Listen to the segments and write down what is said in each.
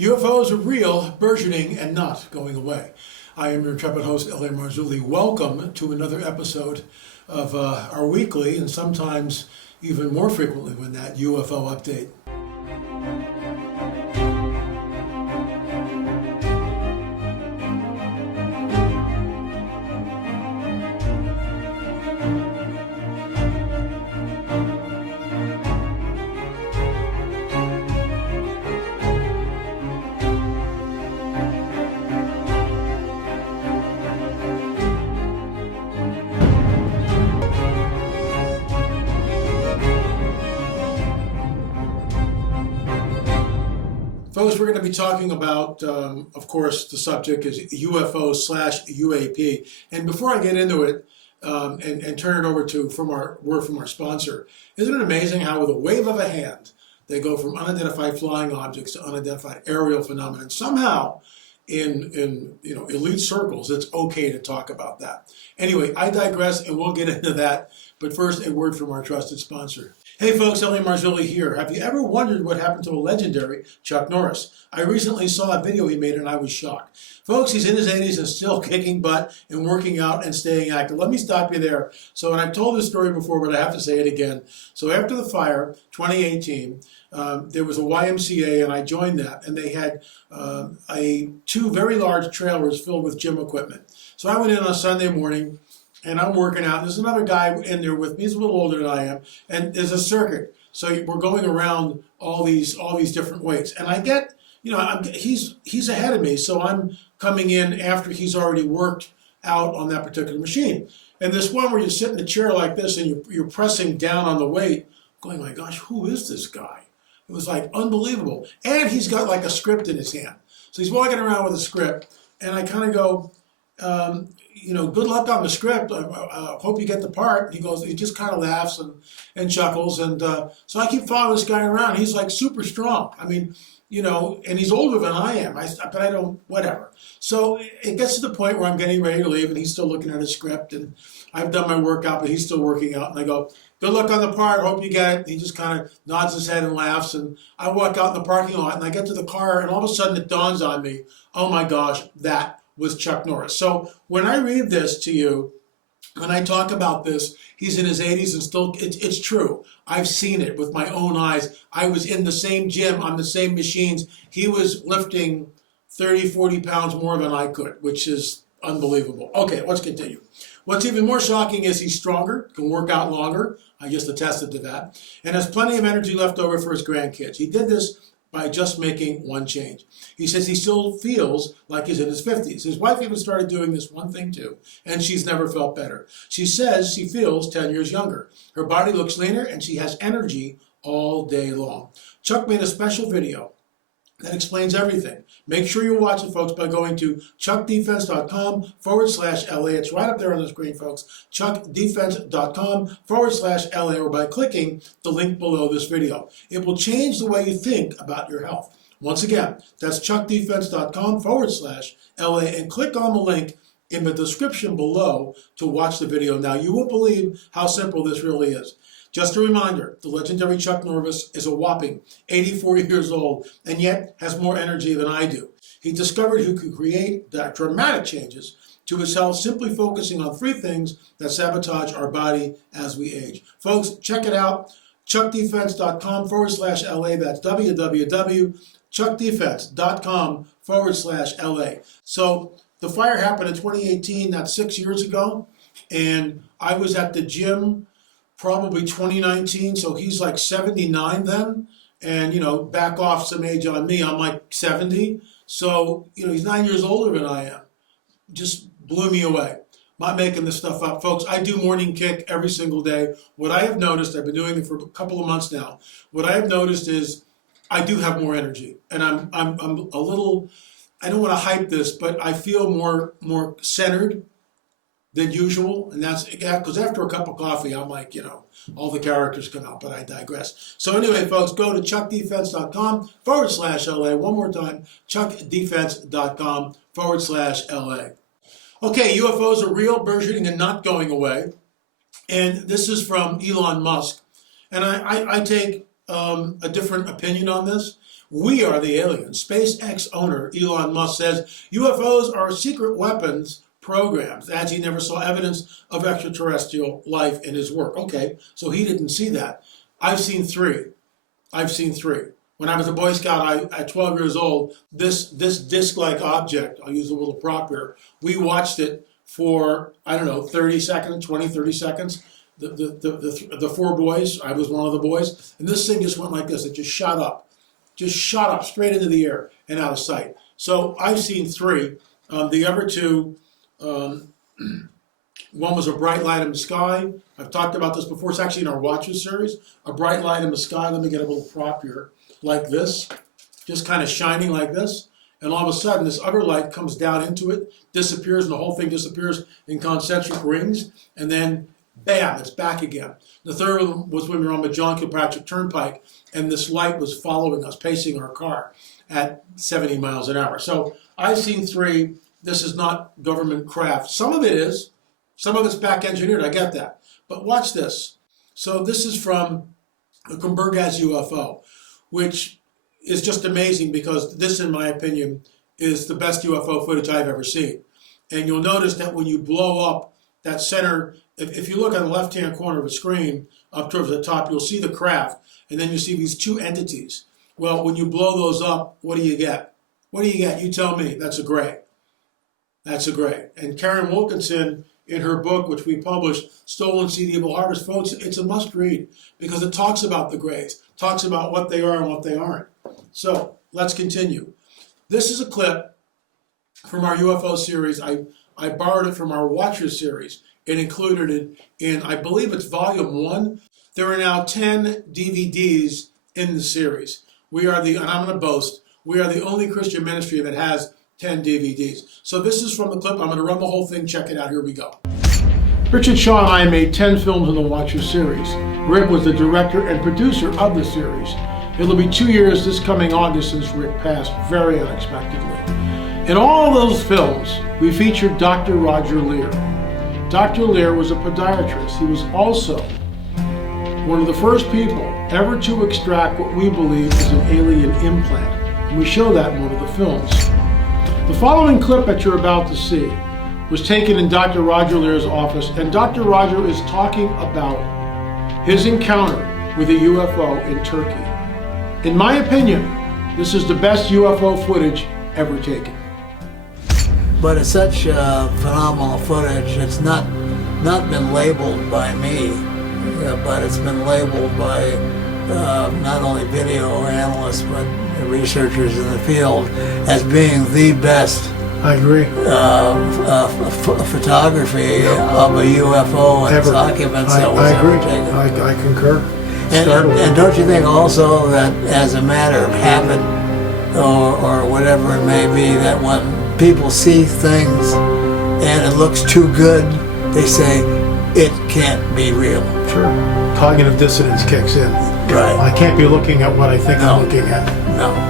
UFOs are real, burgeoning, and not going away. I am your intrepid host, Elon Marzulli. Welcome to another episode of our weekly, and sometimes even more frequently than that, UFO update. Folks, we're going to be talking about, of course, the subject is UFO/UAP. And before I get into it and turn it over to from our sponsor, isn't it amazing how with a wave of a hand, they go from unidentified flying objects to unidentified aerial phenomena? And somehow, in elite circles, it's okay to talk about that. Anyway, I digress, and we'll get into that. But first, a word from our trusted sponsor. Hey folks, Elon Marzulli here. Have you ever wondered what happened to a legendary Chuck Norris? I recently saw a video he made and I was shocked. Folks, he's in his 80s and still kicking butt and working out and staying active. Let me stop you there. So, and I've told this story before, but I have to say it again. So after the fire, 2018, there was a YMCA and I joined that, and they had two very large trailers filled with gym equipment. So I went in on a Sunday morning, and I'm working out. There's another guy in there with me. He's a little older than I am. And there's a circuit. So we're going around all these different weights. And I get, he's ahead of me. So I'm coming in after he's already worked out on that particular machine. And this one where you sit in a chair like this and you're pressing down on the weight, going, my gosh, who is this guy? It was like unbelievable. And he's got like a script in his hand. So he's walking around with a script. And I kind of go, good luck on the script. I hope you get the part. He just kind of laughs and chuckles. And so I keep following this guy around. He's like super strong. I mean, and he's older than I am. But I don't, whatever. So it gets to the point where I'm getting ready to leave, and he's still looking at his script. And I've done my workout, but he's still working out. And I go, good luck on the part. Hope you get it. He just kind of nods his head and laughs. And I walk out in the parking lot, and I get to the car, and all of a sudden it dawns on me, oh my gosh, that was Chuck Norris. So when I read this to you, when I talk about this, he's in his 80s and still, it's true. I've seen it with my own eyes. I was in the same gym on the same machines. He was lifting 30, 40 pounds more than I could, which is unbelievable. Okay, let's continue. What's even more shocking is he's stronger, can work out longer. I just attested to that. And has plenty of energy left over for his grandkids. He did this by just making one change. He says he still feels like he's in his 50s. His wife even started doing this one thing too, and she's never felt better. She says she feels 10 years younger. Her body looks leaner, and she has energy all day long. Chuck made a special video that explains everything. Make sure you watch it, folks, by going to chuckdefense.com/LA. It's right up there on the screen, folks. chuckdefense.com/LA, or by clicking the link below this video. It will change the way you think about your health. Once again, that's chuckdefense.com/LA, and click on the link in the description below to watch the video. Now, you won't believe how simple this really is. Just a reminder, the legendary Chuck Norris is a whopping 84 years old and yet has more energy than I do. He discovered he could create dramatic changes to his health simply focusing on three things that sabotage our body as we age. Folks, check it out, chuckdefense.com/LA. That's www.chuckdefense.com/LA. So the fire happened in 2018, that's 6 years ago, and I was at the gym probably 2019, so he's like 79 then, and back off some age on me, I'm like 70, so he's 9 years older than I am. Just blew me away. Not making this stuff up, folks. I do morning kick every single day. What I have noticed, I've been doing it for a couple of months now, what I have noticed is I do have more energy, and I'm a little, I don't want to hype this, but I feel more centered than usual, and that's because after a cup of coffee, I'm like, all the characters come out, but I digress. So anyway, folks, go to chuckdefense.com/LA. One more time, chuckdefense.com/LA. Okay, UFOs are real, burgeoning, and not going away. And this is from Elon Musk. And I take a different opinion on this. We are the aliens. SpaceX owner Elon Musk says UFOs are secret weapons programs, adds he never saw evidence of extraterrestrial life in his work. Okay, so he didn't see that. I've seen three. I've seen three. When I was a Boy Scout, at 12 years old, this disc-like object, I'll use a little prop here, we watched it for, I don't know, 30 seconds, 20, 30 seconds. The four boys, I was one of the boys, and this thing just went like this. It just shot up straight into the air and out of sight. So I've seen three. The other two, one was a bright light in the sky. I've talked about this before. It's actually in our Watchers series. A bright light in the sky. Let me get a little prop here, like this, just kind of shining like this. And all of a sudden, this other light comes down into it, disappears, and the whole thing disappears in concentric rings. And then, bam, it's back again. The third one was when we were on the John Kilpatrick Turnpike, and this light was following us, pacing our car at 70 miles an hour. So I've seen three. This is not government craft. Some of it is. Some of it's back engineered. I get that. But watch this. So this is from the Kumburgaz UFO, which is just amazing because this, in my opinion, is the best UFO footage I've ever seen. And you'll notice that when you blow up that center, if you look on the left-hand corner of the screen up towards the top, you'll see the craft, and then you see these two entities. Well, when you blow those up, what do you get? What do you get? You tell me. That's a gray. That's a gray. And Karen Wilkinson, in her book, which we published, Stolen Seed, Evil Harvest, folks, it's a must-read because it talks about the grays, talks about what they are and what they aren't. So let's continue. This is a clip from our UFO series. I borrowed it from our Watchers series and included it in, I believe it's volume 1. There are now 10 DVDs in the series. We are and I'm going to boast, we are the only Christian ministry that has 10 DVDs. So this is from the clip. I'm going to run the whole thing. Check it out. Here we go. Richard Shaw and I made 10 films in the Watchers series. Rick was the director and producer of the series. It'll be 2 years this coming August since Rick passed, very unexpectedly. In all those films, we featured Dr. Roger Lear. Dr. Lear was a podiatrist. He was also one of the first people ever to extract what we believe is an alien implant. And we show that in one of the films. The following clip that you're about to see was taken in Dr. Roger Lear's office, and Dr. Roger is talking about his encounter with a UFO in Turkey. In my opinion, this is the best UFO footage ever taken. But it's such phenomenal footage. It's not been labeled by me, but it's been labeled by not only video analysts but researchers in the field as being the best. I agree. Photography of a UFO and its occupants that was ever taken. I concur. And don't you think also that as a matter of habit or whatever it may be, that when people see things and it looks too good, they say it can't be real. Sure. Cognitive dissonance kicks in. Right. I can't be looking at what I think I'm looking at. No.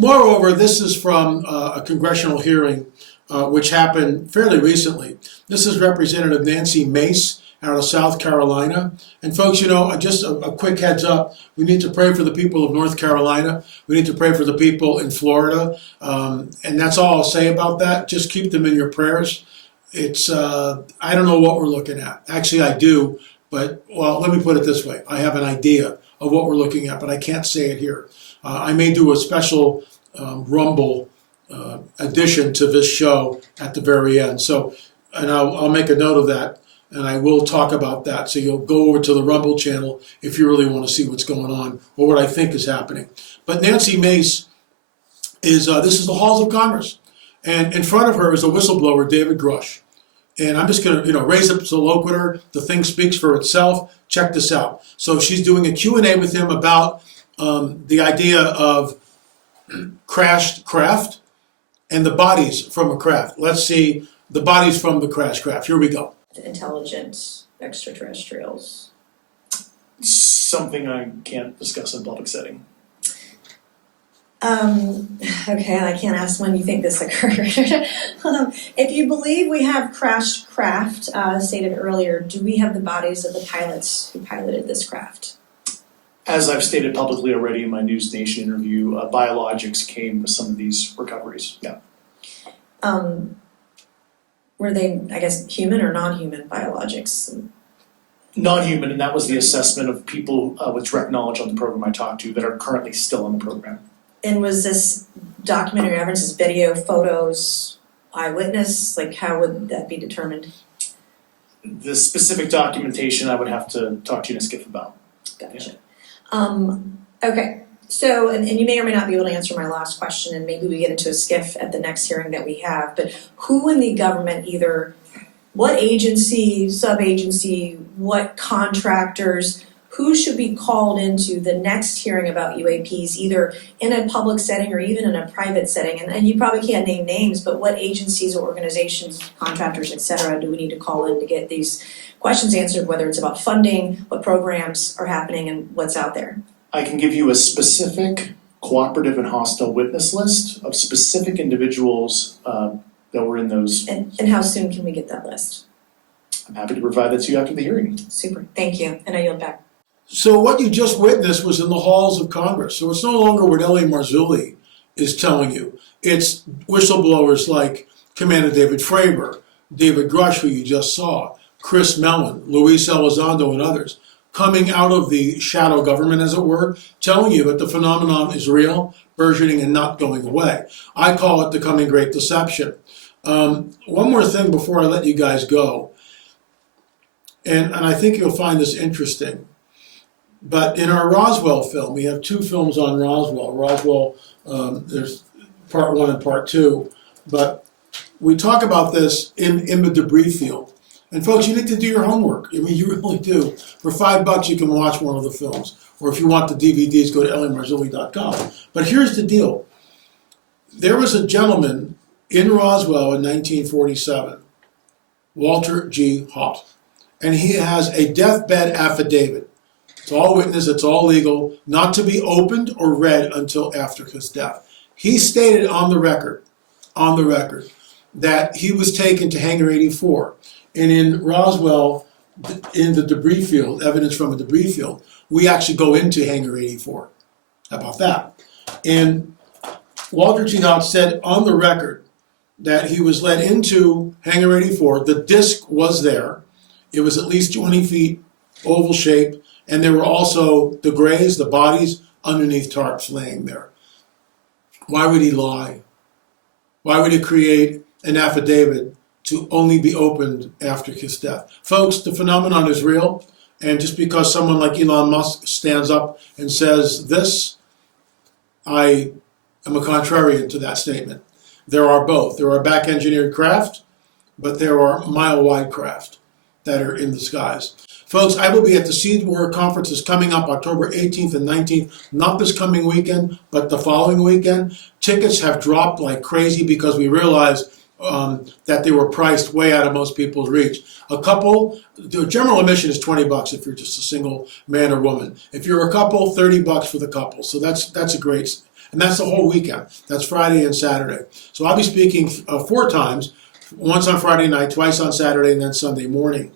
Moreover, this is from a congressional hearing which happened fairly recently. This is Representative Nancy Mace out of South Carolina. And folks, you know, just a quick heads up, we need to pray for the people of North Carolina. We need to pray for the people in Florida. And that's all I'll say about that. Just keep them in your prayers. it's I don't know what we're looking at. Actually, I do, but well, let me put it this way: I have an idea of what we're looking at, but I can't say it here. I may do a special Rumble addition to this show at the very end. So, and I'll make a note of that, and I will talk about that. So you'll go over to the Rumble channel if you really want to see what's going on or what I think is happening. But Nancy Mace is this is the halls of Congress, and in front of her is a whistleblower, David Grush. And I'm just going to, raise up the loquitur. The thing speaks for itself. Check this out. So she's doing a Q&A with him about the idea of crashed craft and the bodies from a craft. Let's see the bodies from the crashed craft. Here we go. Intelligent extraterrestrials. Something I can't discuss in public setting. Okay, and I can't ask when you think this occurred. If you believe we have crashed craft, stated earlier, do we have the bodies of the pilots who piloted this craft? As I've stated publicly already in my News Nation interview, biologics came with some of these recoveries. Yeah. Were they, I guess, human or non-human biologics? Non-human, and that was the assessment of people with direct knowledge on the program I talked to that are currently still on the program. And was this documentary evidence, this video, photos, eyewitness? Like, how would that be determined? The specific documentation I would have to talk to you in a skiff about. Gotcha. Okay, so, and you may or may not be able to answer my last question, and maybe we get into a skiff at the next hearing that we have, but who in the government, either what agency, sub-agency, what contractors, who should be called into the next hearing about UAPs, either in a public setting or even in a private setting? And you probably can't name names, but what agencies or organizations, contractors, et cetera, do we need to call in to get these questions answered, whether it's about funding, what programs are happening, and what's out there? I can give you a specific cooperative and hostile witness list of specific individuals that were in those. And how soon can we get that list? I'm happy to provide that to you after the hearing. Super, thank you, and I yield back. So what you just witnessed was in the halls of Congress. So it's no longer what Ellie Marzulli is telling you. It's whistleblowers like Commander David Fravor, David Grush, who you just saw, Chris Mellon, Luis Elizondo, and others, coming out of the shadow government, as it were, telling you that the phenomenon is real, burgeoning, and not going away. I call it the coming great deception. One more thing before I let you guys go, and I think you'll find this interesting. But in our Roswell film, we have two films on Roswell. Roswell, there's part 1 and part 2. But we talk about this in the debris field. And folks, you need to do your homework. I mean, you really do. For $5, you can watch one of the films. Or if you want the DVDs, go to ellemarzulli.com. But here's the deal. There was a gentleman in Roswell in 1947, Walter G. Haught. And he has a deathbed affidavit. It's all witness, it's all legal, not to be opened or read until after his death. He stated on the record, that he was taken to Hangar 84. And in Roswell, in the debris field, evidence from a debris field, we actually go into Hangar 84. How about that? And Walter G. Haught said on the record that he was led into Hangar 84. The disc was there. It was at least 20 feet, oval shape. And there were also the grays, the bodies, underneath tarps laying there. Why would he lie? Why would he create an affidavit to only be opened after his death? Folks, the phenomenon is real. And just because someone like Elon Musk stands up and says this, I am a contrarian to that statement. There are both. There are back-engineered craft, but there are mile-wide craft that are in the skies. Folks, I will be at the Seed War Conference coming up October 18th and 19th, not this coming weekend, but the following weekend. Tickets have dropped like crazy because we realized that they were priced way out of most people's reach. The general admission is $20 if you're just a single man or woman. If you're a couple, $30 for the couple. So that's a great, and that's the whole weekend. That's Friday and Saturday. So I'll be speaking 4 times, once on Friday night, twice on Saturday, and then Sunday morning.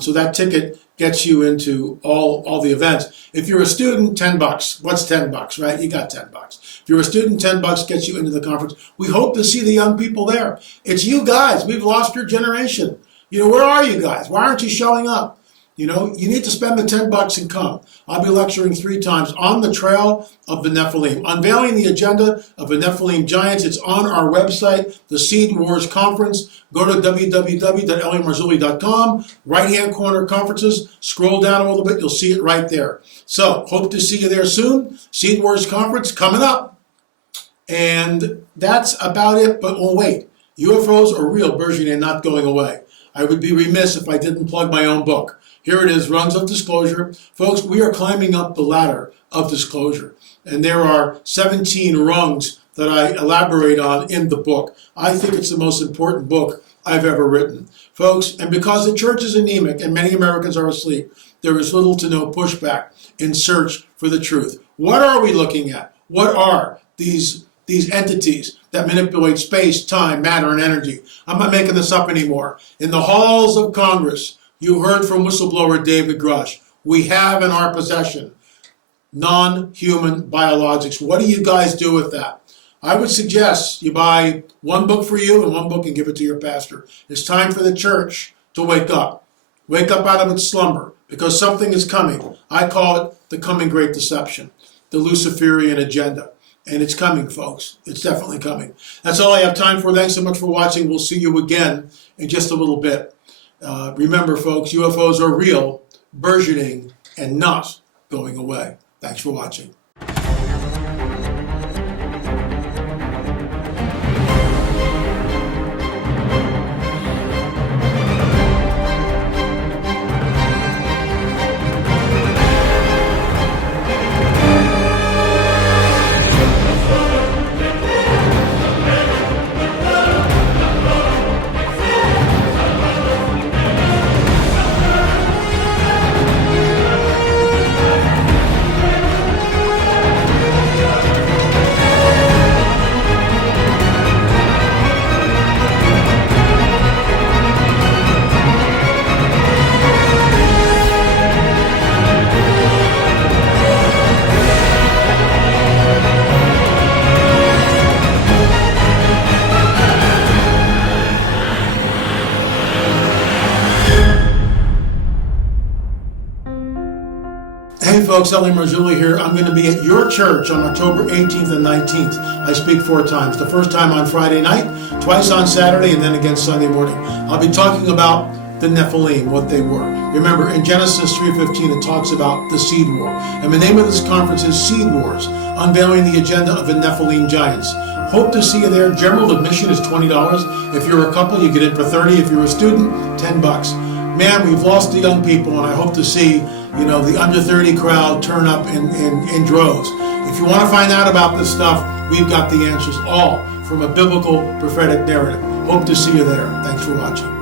So that ticket gets you into all the events. If you're a student, $10. What's $10, right? You got $10. If you're a student, $10 gets you into the conference. We hope to see the young people there. It's you guys. We've lost your generation. Where are you guys? Why aren't you showing up? You need to spend the $10 and come. I'll be lecturing 3 times on the trail of the Nephilim, unveiling the agenda of the Nephilim giants. It's on our website, the Seed Wars Conference. Go to www.marzulli.com, right-hand corner conferences. Scroll down a little bit, you'll see it right there. So, hope to see you there soon. Seed Wars Conference coming up. And that's about it, but we'll wait. UFOs are real, Bergin, and not going away. I would be remiss if I didn't plug my own book. Here it is, Rungs of Disclosure. Folks, we are climbing up the ladder of disclosure. And there are 17 rungs that I elaborate on in the book. I think it's the most important book I've ever written. Folks, and because the church is anemic and many Americans are asleep, there is little to no pushback in search for the truth. What are we looking at? What are these entities that manipulate space, time, matter, and energy? I'm not making this up anymore. In the halls of Congress, you heard from whistleblower David Grush. We have in our possession non-human biologics. What do you guys do with that? I would suggest you buy one book for you and one book and give it to your pastor. It's time for the church to wake up. Wake up out of its slumber, because something is coming. I call it the coming great deception, the Luciferian agenda. And it's coming, folks. It's definitely coming. That's all I have time for. Thanks so much for watching. We'll see you again in just a little bit. Remember, folks, UFOs are real, burgeoning, and not going away. Thanks for watching. Hey folks, Elon Marzulli here. I'm going to be at your church on October 18th and 19th. I speak 4 times. The first time on Friday night, twice on Saturday, and then again Sunday morning. I'll be talking about the Nephilim, what they were. Remember, in Genesis 3:15, it talks about the Seed War. And the name of this conference is Seed Wars, unveiling the agenda of the Nephilim giants. Hope to see you there. General admission is $20. If you're a couple, you get in for $30. If you're a student, $10. Man, we've lost the young people, and I hope to see the under 30 crowd turn up in droves. If you want to find out about this stuff, we've got the answers, all from a biblical prophetic narrative. Hope to see you there. Thanks for watching.